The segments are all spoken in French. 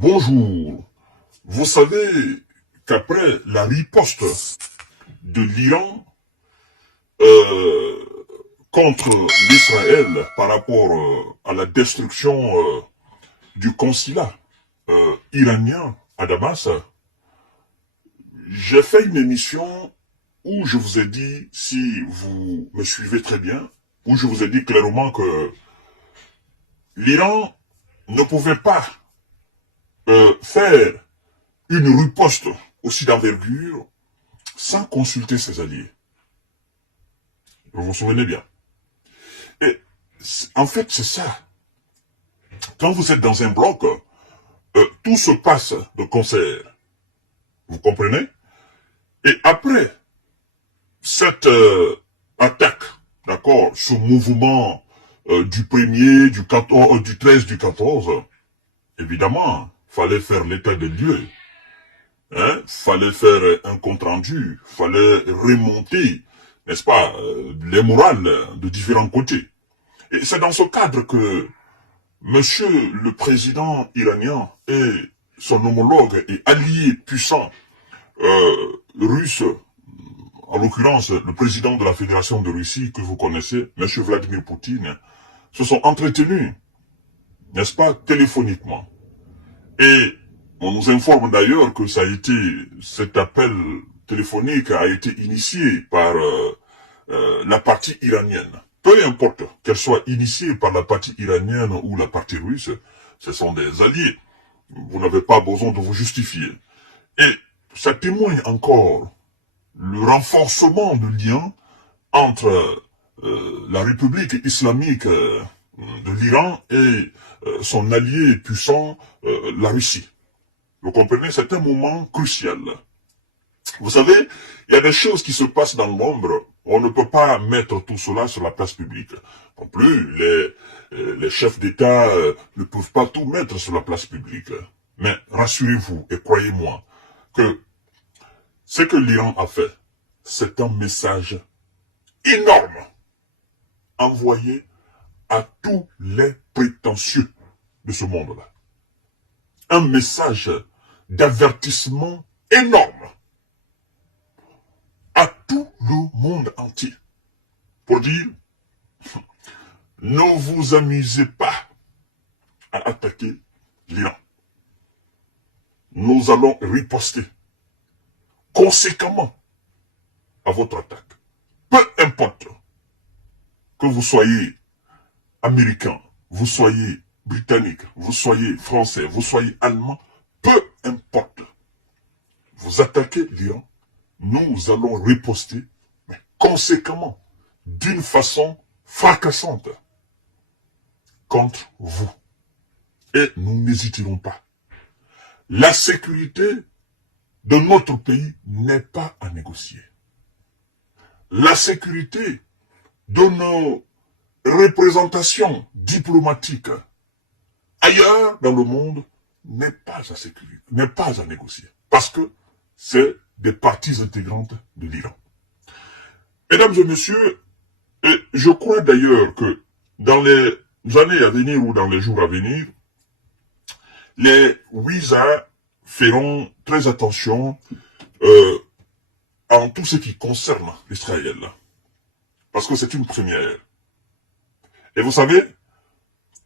Bonjour. Vous savez qu'après la riposte de l'Iran contre l'Israël par rapport à la destruction du consulat iranien à Damas, j'ai fait une émission où je vous ai dit, si vous me suivez très bien, où je vous ai dit clairement que l'Iran ne pouvait pas faire une riposte aussi d'envergure sans consulter ses alliés. Vous vous souvenez bien. Et en fait, c'est ça. Quand vous êtes dans un bloc, tout se passe de concert. Vous comprenez? Et après cette attaque, d'accord, ce mouvement du 1er, du 14, du 13, du 14, évidemment, fallait faire l'état des lieux. Hein, fallait faire un compte-rendu, fallait remonter, n'est-ce pas, les morales de différents côtés. Et c'est dans ce cadre que monsieur le président iranien et son homologue et allié puissant russe, en l'occurrence le président de la Fédération de Russie que vous connaissez, monsieur Vladimir Poutine, se sont entretenus, n'est-ce pas, téléphoniquement. Et on nous informe d'ailleurs que cet appel téléphonique a été initié par la partie iranienne. Peu importe qu'elle soit initiée par la partie iranienne ou la partie russe, ce sont des alliés. Vous n'avez pas besoin de vous justifier. Et ça témoigne encore le renforcement de lien entre la République islamique de l'Iran et son allié puissant, la Russie. Vous comprenez, c'est un moment crucial. Vous savez, il y a des choses qui se passent dans l'ombre. On ne peut pas mettre tout cela sur la place publique. Non plus, les chefs d'État ne peuvent pas tout mettre sur la place publique. Mais rassurez-vous et croyez-moi que ce que l'Iran a fait, c'est un message énorme envoyé à tous les prétentieux de ce monde-là. Un message d'avertissement énorme à tout le monde entier pour dire ne vous amusez pas à attaquer l'Iran. Nous allons riposter conséquemment à votre attaque. Peu importe que vous soyez américain, vous soyez britannique, vous soyez français, vous soyez allemand, peu importe. Vous attaquez l'Iran, nous allons riposter, mais conséquemment, d'une façon fracassante, contre vous. Et nous n'hésiterons pas. La sécurité de notre pays n'est pas à négocier. La sécurité de nos représentations diplomatiques ailleurs dans le monde n'est pas à sécuriser, n'est pas à négocier. Parce que c'est des parties intégrantes de l'Iran. Mesdames et messieurs, et je crois d'ailleurs que dans les années à venir ou dans les jours à venir, les Ouïzas feront très attention en tout ce qui concerne l'Israël. Parce que c'est une première. Et vous savez,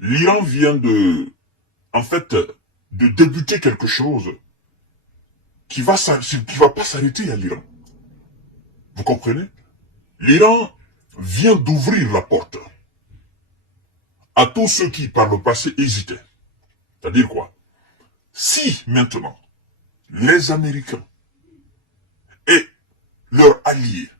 l'Iran vient de débuter quelque chose qui va pas s'arrêter à l'Iran. Vous comprenez? L'Iran vient d'ouvrir la porte à tous ceux qui, par le passé, hésitaient. C'est-à-dire quoi? Si, maintenant, les Américains et leurs alliés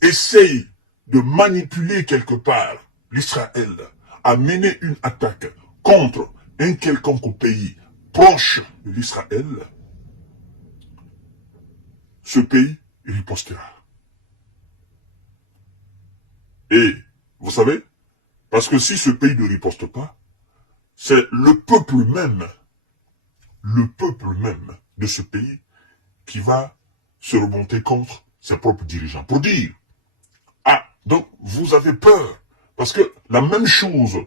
essayent de manipuler quelque part l'Israël à mener une attaque contre un quelconque pays proche de l'Israël, ce pays ripostera. Et, vous savez, parce que si ce pays ne riposte pas, c'est le peuple même de ce pays qui va se remonter contre ses propres dirigeants. Pour dire, ah, donc vous avez peur, parce que la même chose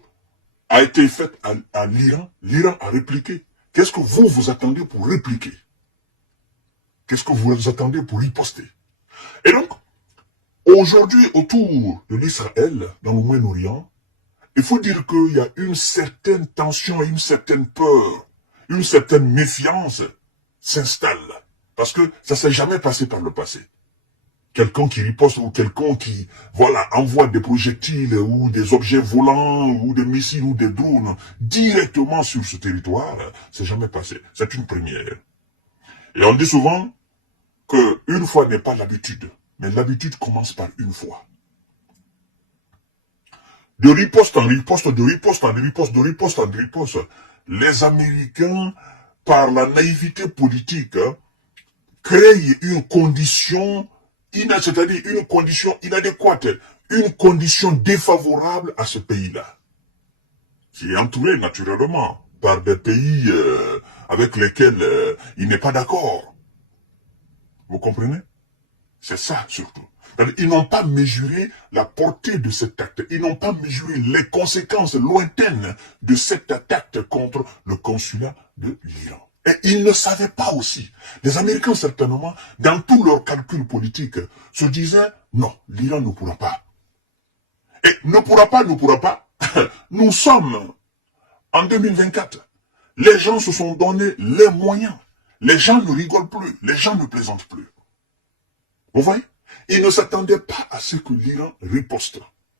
a été faite à l'Iran, l'Iran a répliqué. Qu'est-ce que vous, vous attendez pour répliquer? Qu'est-ce que vous attendez pour riposter? Et donc, aujourd'hui, autour de l'Israël, dans le Moyen-Orient, il faut dire qu'il y a une certaine tension, une certaine peur, une certaine méfiance s'installe. Parce que ça ne s'est jamais passé par le passé. Quelqu'un qui riposte ou quelqu'un qui, voilà, envoie des projectiles ou des objets volants ou des missiles ou des drones directement sur ce territoire, c'est jamais passé. C'est une première. Et on dit souvent que une fois n'est pas l'habitude, mais l'habitude commence par une fois. De riposte en riposte, de riposte en riposte, de riposte en riposte, les Américains, par la naïveté politique, créent une condition, c'est-à-dire une condition inadéquate, une condition défavorable à ce pays-là, qui est entouré naturellement par des pays avec lesquels il n'est pas d'accord. Vous comprenez? C'est ça surtout. Ils n'ont pas mesuré la portée de cet acte. Ils n'ont pas mesuré les conséquences lointaines de cette attaque contre le consulat de l'Iran. Et ils ne savaient pas aussi. Les Américains, certainement, dans tous leurs calculs politiques, se disaient, non, l'Iran ne pourra pas. Et ne pourra pas. Nous sommes en 2024. Les gens se sont donné les moyens. Les gens ne rigolent plus. Les gens ne plaisantent plus. Vous voyez? Ils ne s'attendaient pas à ce que l'Iran riposte.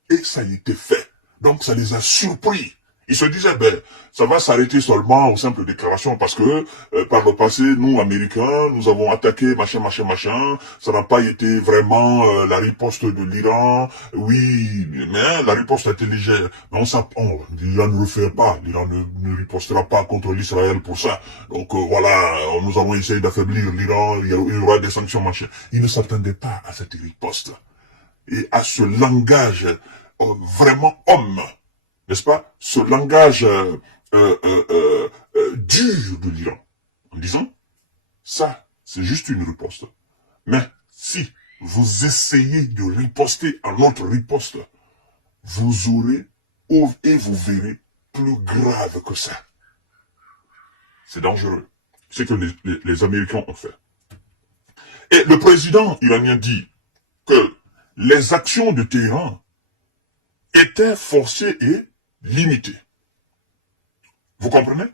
Et ça a été fait. Donc ça les a surpris. Ils se disaient, ben, ça va s'arrêter seulement aux simples déclarations parce que par le passé, nous, Américains, nous avons attaqué machin. Ça n'a pas été vraiment la riposte de l'Iran. Oui, mais la riposte a été légère. Mais l'Iran ne le fait pas. L'Iran ne ripostera pas contre l'Israël pour ça. Donc voilà, nous avons essayé d'affaiblir l'Iran. Il y aura des sanctions machin. Ils ne s'attendaient pas à cette riposte et à ce langage vraiment homme. N'est-ce pas, ce langage dur de l'Iran, en disant, ça, c'est juste une riposte. Mais si vous essayez de riposter à notre riposte, vous aurez, et vous verrez, plus grave que ça. C'est dangereux. C'est que les Américains ont fait. Et le président iranien dit que les actions de Téhéran étaient forcées et limitées. Vous comprenez?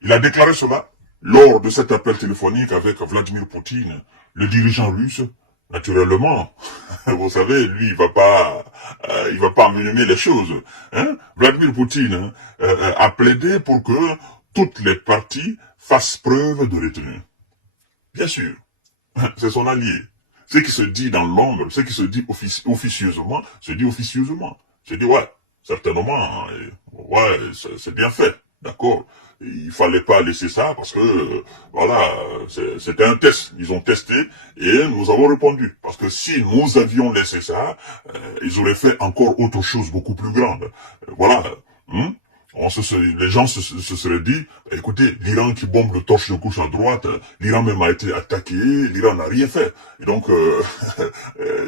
Il a déclaré cela lors de cet appel téléphonique avec Vladimir Poutine, le dirigeant russe. Naturellement, vous savez, lui, il va pas amenuiser les choses. Hein? Vladimir Poutine a plaidé pour que toutes les parties fassent preuve de retenue. Bien sûr, c'est son allié. Ce qui se dit dans l'ombre, ce qui se dit officieusement, se dit officieusement. Se dit, ouais, certainement, ouais, c'est bien fait, d'accord. Il fallait pas laisser ça parce que, voilà, c'était un test. Ils ont testé et nous avons répondu. Parce que si nous avions laissé ça, ils auraient fait encore autre chose beaucoup plus grande. Voilà. Les gens se seraient dit, écoutez, l'Iran qui bombe de torche de gauche à droite, l'Iran même a été attaqué, l'Iran n'a rien fait. Et donc,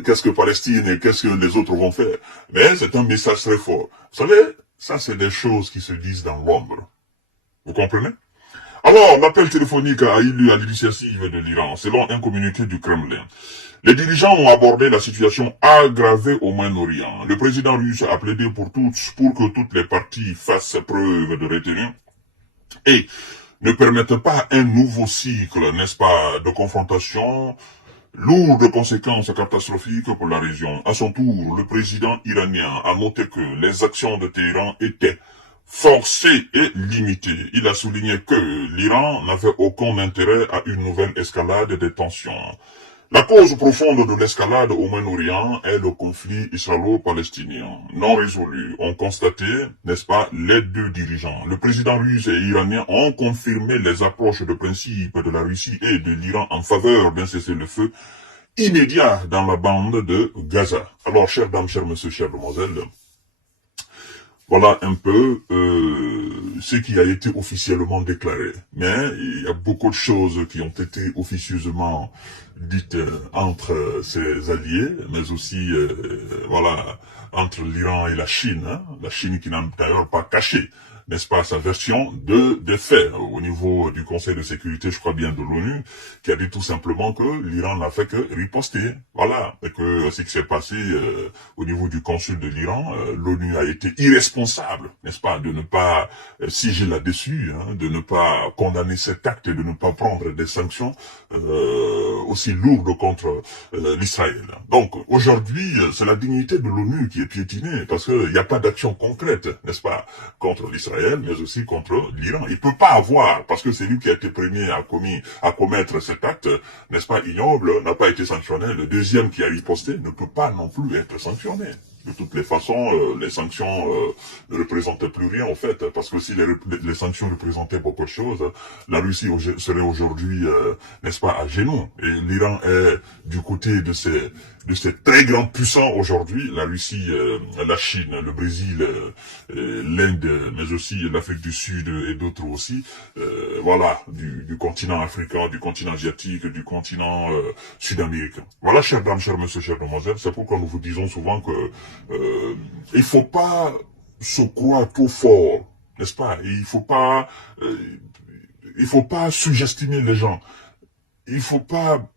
qu'est-ce que Palestine et qu'est-ce que les autres vont faire? Mais c'est un message très fort. Vous savez, ça c'est des choses qui se disent dans l'ombre. Vous comprenez? Alors, l'appel téléphonique a eu lieu à l'initiative de l'Iran, selon un communiqué du Kremlin. Les dirigeants ont abordé la situation aggravée au Moyen-Orient. Le président russe a plaidé pour que toutes les parties fassent preuve de retenue et ne permettent pas un nouveau cycle, n'est-ce pas, de confrontation lourd de conséquences catastrophiques pour la région. À son tour, le président iranien a noté que les actions de Téhéran étaient forcées et limitées. Il a souligné que l'Iran n'avait aucun intérêt à une nouvelle escalade des tensions. La cause profonde de l'escalade au Moyen-Orient est le conflit israélo-palestinien, non résolu, ont constaté, n'est-ce pas, les deux dirigeants. Le président russe et iranien ont confirmé les approches de principe de la Russie et de l'Iran en faveur d'un cessez-le-feu immédiat dans la bande de Gaza. Alors, chères dames, chers messieurs, chères demoiselles, voilà un peu ce qui a été officiellement déclaré. Mais il y a beaucoup de choses qui ont été officieusement dites entre ses alliés, mais aussi voilà entre l'Iran et la Chine. Hein, la Chine qui n'a d'ailleurs pas caché n'est-ce pas, sa version des faits au niveau du Conseil de sécurité, je crois bien, de l'ONU, qui a dit tout simplement que l'Iran n'a fait que riposter. Voilà, et que ce qui s'est passé au niveau du consul de l'Iran, l'ONU a été irresponsable, n'est-ce pas, de ne pas siéger là-dessus, hein, de ne pas condamner cet acte et de ne pas prendre des sanctions aussi lourdes contre l'Israël. Donc aujourd'hui, c'est la dignité de l'ONU qui est piétinée parce qu'il n'y a pas d'action concrète, n'est-ce pas, contre l'Israël, mais aussi contre l'Iran. Il peut pas avoir, parce que c'est lui qui a été premier à commettre cet acte, n'est-ce pas, ignoble, n'a pas été sanctionné. Le deuxième qui a riposté ne peut pas non plus être sanctionné. De toutes les façons, les sanctions ne représentaient plus rien en fait, parce que si les sanctions représentaient beaucoup de choses, la Russie serait aujourd'hui, n'est-ce pas, à genoux. Et l'Iran est du côté de ces très grands puissants aujourd'hui, la Russie, la Chine, le Brésil, l'Inde, mais aussi l'Afrique du Sud et d'autres aussi, voilà, du continent africain, du continent asiatique, du continent sud-américain. Voilà, chères dames, chers messieurs, chères demoiselles, c'est pourquoi nous vous disons souvent que il faut pas se croire trop fort, n'est-ce pas? Et il faut pas sous-estimer les gens. Il faut pas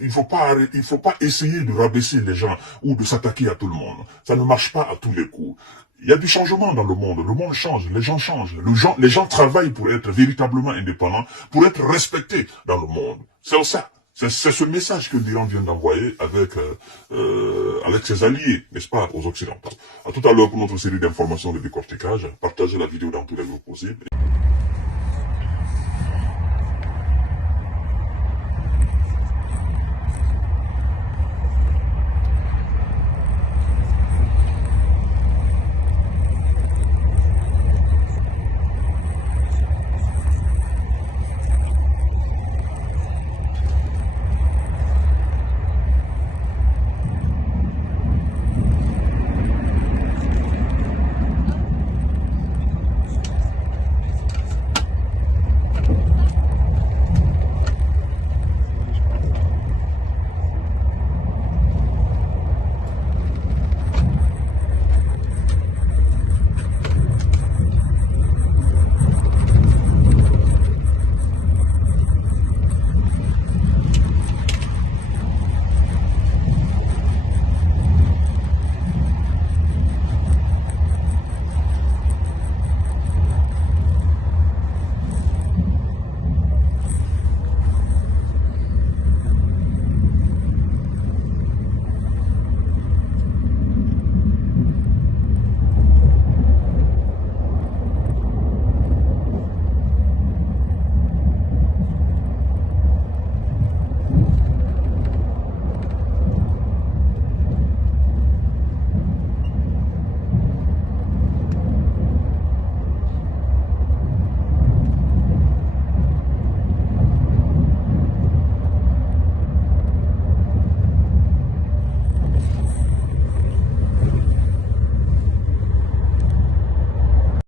il faut pas essayer de rabaisser les gens ou de s'attaquer à tout le monde. Ça ne marche pas à tous les coups. Il y a du changement dans le monde change, les gens changent, les gens travaillent pour être véritablement indépendants, pour être respectés dans le monde. C'est ça. C'est ce message que l'Iran vient d'envoyer avec ses alliés, n'est-ce pas, aux Occidentaux. À tout à l'heure pour notre série d'informations de décortiquage. Partagez la vidéo dans tous les groupes possibles.